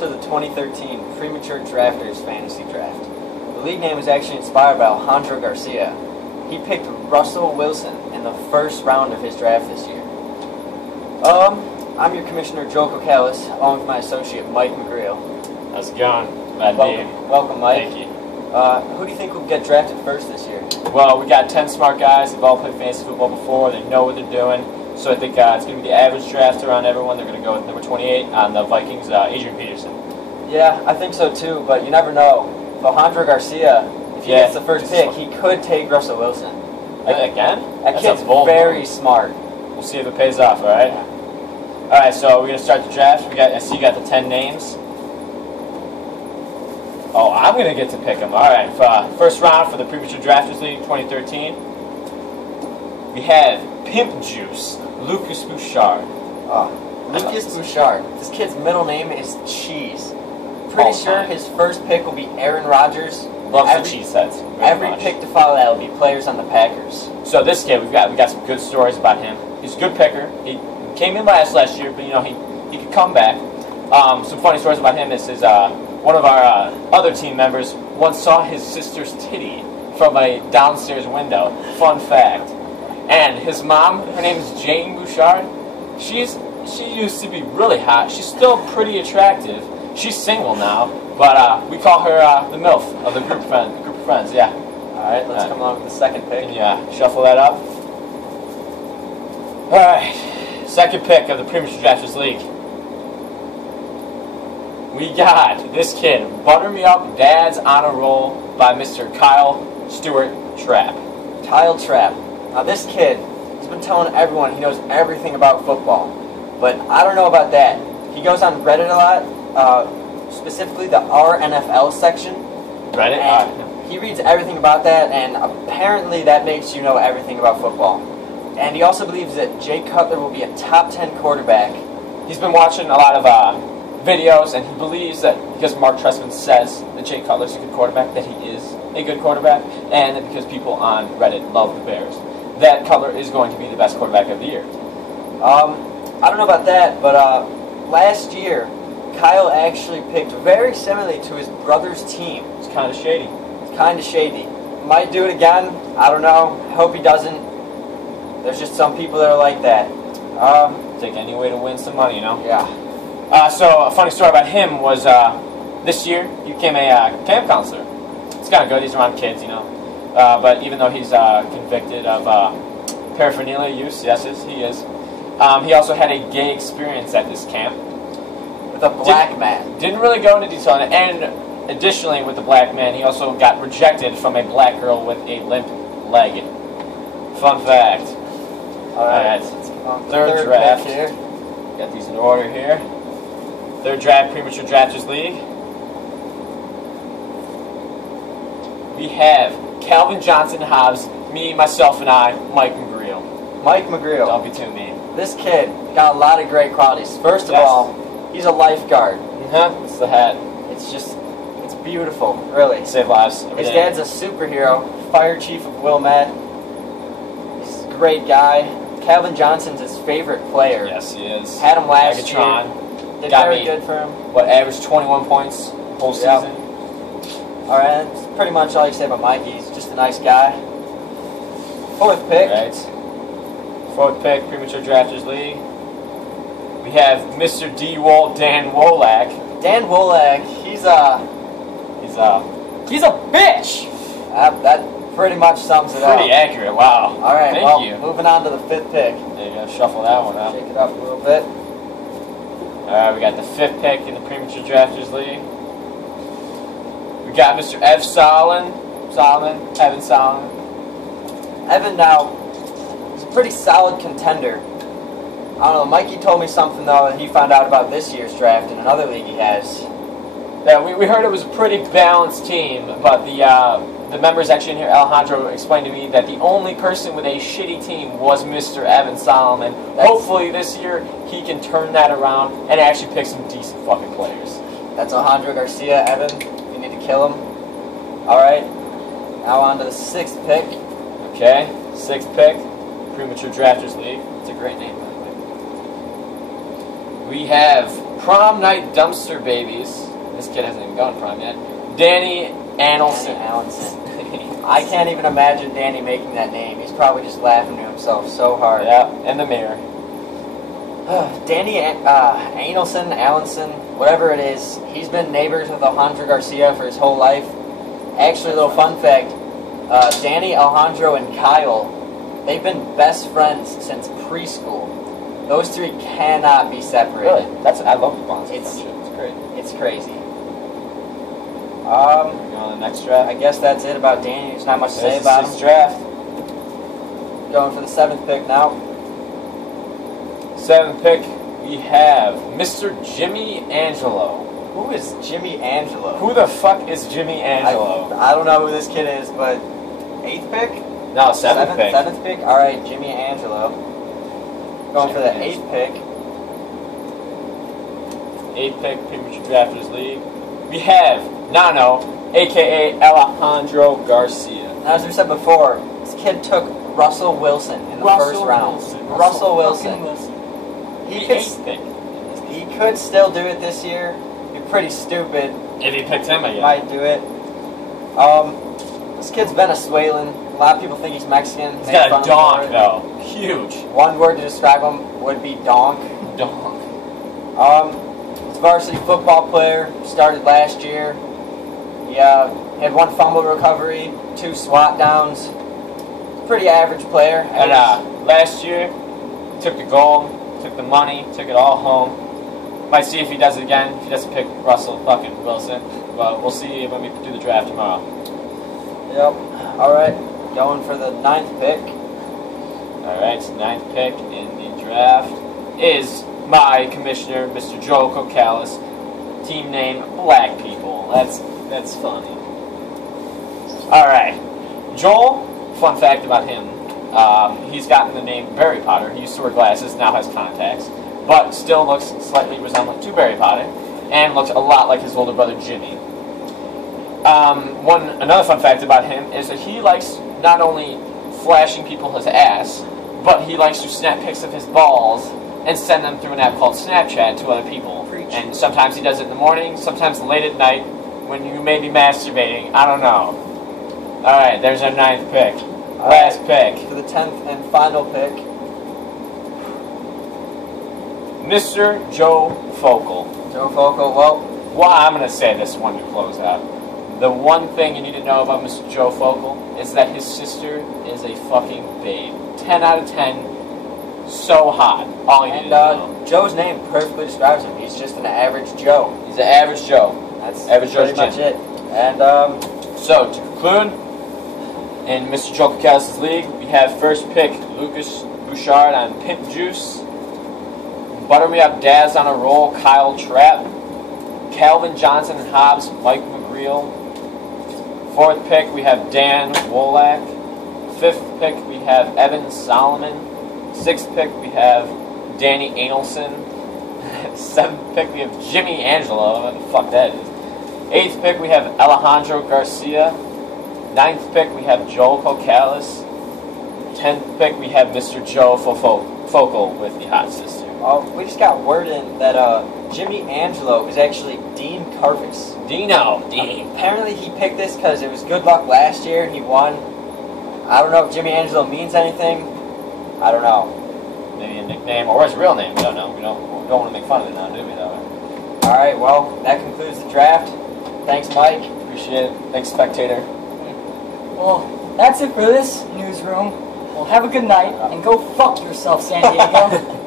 To the 2013 Premature Drafters Fantasy Draft. The league name was actually inspired by Alejandro Garcia. He picked Russell Wilson in the first round of his draft this year. I'm your commissioner, Joe Cocalis, along with my associate, Mike McGreal. How's it going? Welcome, Mike. Thank you. Who do you think will get drafted first this year? Well, we got 10 smart guys. They've all played fantasy football before. They know what they're doing. So I think it's going to be the average draft around everyone. They're going to go with number 28 on the Vikings, Adrian Peterson. Yeah, I think so too, but you never know. If Alejandro Garcia, if he gets the first pick, he could take Russell Wilson. Again? That kid's very smart. We'll see if it pays off, all right? All right, so we're going to start the draft. I see you got the 10 names. Oh, I'm going to get to pick them. All right, first round for the Premature Drafters League 2013. We have Pimp Juice, Lucas Bouchard. Lucas Bouchard. This kid's middle name is Cheese. Pretty sure his first pick will be Aaron Rodgers. Loves the cheese heads. Every pick to follow that will be players on the Packers. So this kid, we got some good stories about him. He's a good picker. He came in last year, but you know he could come back. Some funny stories about him is one of our other team members once saw his sister's titty from a downstairs window. Fun fact. And his mom, her name is Jane Bouchard. She used to be really hot. She's still pretty attractive. She's single now, but we call her the MILF of the group of friends. Yeah. All right, let's come on with the second pick. Can you shuffle that up? All right, second pick of the Premature Drafters League. We got this kid, Butter Me Up, Dad's on a Roll by Mr. Kyle Stewart Trapp. Kyle Trapp. Now this kid, he's been telling everyone he knows everything about football, but I don't know about that. He goes on Reddit a lot, specifically the RNFL section. Reddit? He reads everything about that, and apparently that makes you know everything about football. And he also believes that Jay Cutler will be a top 10 quarterback. He's been watching a lot of videos, and he believes that because Mark Trestman says that Jay Cutler's a good quarterback, that he is a good quarterback, and that because people on Reddit love the Bears, that Cutler is going to be the best quarterback of the year. I don't know about that, but last year, Kyle actually picked very similarly to his brother's team. It's kind of shady. Might do it again. I don't know. Hope he doesn't. There's just some people that are like that. Take any way to win some money, you know? Yeah. So a funny story about him was this year he became a camp counselor. It's kind of good. He's around kids, you know. But even though he's convicted of paraphernalia use, yes, he is. He also had a gay experience at this camp. With a black man. Didn't really go into detail on it. And additionally, with the black man, he also got rejected from a black girl with a limp leg. Fun fact. All right. Let's come on. Third draft here. Got these in order here. Third draft, Premature Drafters League. We have Calvin Johnson Hobbs, me, myself, and I, Mike McGreal. Mike McGreal. Don't be too mean. This kid got a lot of great qualities. First of all, he's a lifeguard. It's the hat. It's beautiful, really. Save lives. His dad's a superhero, fire chief of Wilmette. He's a great guy. Calvin Johnson's his favorite player. Yes, he is. Had him last year. Did very good for him. What, averaged 21 points whole season? All right, that's pretty much all you can say about Mike. He's just a nice guy. Fourth pick. Right. Fourth pick, Premature Drafters League. We have Mr. Dan Wolak. Dan Wolak, he's a bitch. That pretty much sums it up. Pretty accurate. Wow. All right. Thank you. Moving on to the fifth pick. There you go. Shuffle that one up. Shake it up a little bit. All right. We got the fifth pick in the Premature Drafters League. We got Mr. Evan Solomon. Evan now is a pretty solid contender. I don't know. Mikey told me something though that he found out about this year's draft in another league he has. Yeah, we heard it was a pretty balanced team, but the members actually in here, Alejandro explained to me that the only person with a shitty team was Mr. Evan Solomon. Hopefully this year he can turn that around and actually pick some decent fucking players. That's Alejandro Garcia. Evan, you need to kill him. All right. Now on to the sixth pick. Okay, sixth pick, Premature Drafters League. It's a great name, by the way. We have Prom night dumpster babies. This kid hasn't even gone to prom yet. Danny Annelson. I can't even imagine Danny making that name. He's probably just laughing to himself so hard. Yeah, in the mirror. Danny Annelson, Allenson, whatever it is, he's been neighbors with Alejandro Garcia for his whole life. Actually, a little fun fact, Danny, Alejandro, and Kyle, they've been best friends since preschool. Those three cannot be separated. Really? I love the bonds. It's great. It's crazy. On the next draft. I guess that's it about Danny. There's not much to say about him. Draft. Going for the 7th pick now. 7th pick, we have Mr. Jimmy Angelo. Who is Jimmy Angelo? Who the fuck is Jimmy Angelo? I don't know who this kid is, but 8th pick? No, 7th pick. 7th pick? Alright, Jimmy Angelo. Going for the 8th pick. 8th pick, Premature Drafters League. We have Nano, a.k.a. Alejandro Garcia. Now, as we said before, this kid took Russell Wilson in the first round. Russell Wilson. He could still do it this year. Be pretty stupid. If he picked him again. Might do it. This kid's Venezuelan. A lot of people think he's Mexican. He's got a donk, though. Huge. One word to describe him would be donk. Donk. He's a varsity football player. Started last year. He had 1 fumble recovery, 2 SWAT downs. Pretty average player. And last year, took the gold, took the money, took it all home. Might see if he does it again. If he doesn't pick Russell fucking Wilson. But we'll see when we do the draft tomorrow. Yep. Alright. Going for the 9th pick. Alright, so 9th pick in the draft is my commissioner, Mr. Joe Cocalis. Team name, Black People. That's funny. Alright. Joel, fun fact about him. He's gotten the name Barry Potter. He used to wear glasses, now has contacts. But still looks slightly resemblant to Barry Potter. And looks a lot like his older brother Jimmy. Another fun fact about him is that he likes not only flashing people his ass, but he likes to snap pics of his balls and send them through an app called Snapchat to other people. And sometimes he does it in the morning, sometimes late at night when you may be masturbating. I don't know. Alright, there's our 9th pick. Last pick. For the 10th and final pick. Mr. Joe Focal. Joe Focal, well, I'm going to say this one to close out. The one thing you need to know about Mr. Joe Focal is that his sister is a fucking babe. 10 out of 10. So hot. All you need to know. Joe's name perfectly describes him. He's just an average Joe. He's an average Joe. That's average pretty much it. And, so, to conclude, in Mr. Joe Cocalis' league, we have first pick Lucas Bouchard on Pimp Juice. Buttermilk Daz on a roll, Kyle Trapp. Calvin Johnson and Hobbs, Mike McGreal. 4th pick, we have Dan Wolak. 5th pick, we have Evan Solomon. 6th pick, we have Danny Annelson. 7th pick, we have Jimmy Angelo. What the fuck that is. 8th pick, we have Alejandro Garcia. 9th pick, we have Joel Cocalis. 10th pick, we have Mr. Joe Focal with the hot sister. We just got word in that Jimmy Angelo is actually Dean Carvis. Dino. Apparently he picked this because it was good luck last year and he won. I don't know if Jimmy Angelo means anything. I don't know. Maybe a nickname or his real name. We don't know. We don't want to make fun of it now, do we, though? Alright, well, that concludes the draft. Thanks, Mike. Appreciate it. Thanks, spectator. Well, that's it for this newsroom. Well, have a good night and go fuck yourself, San Diego.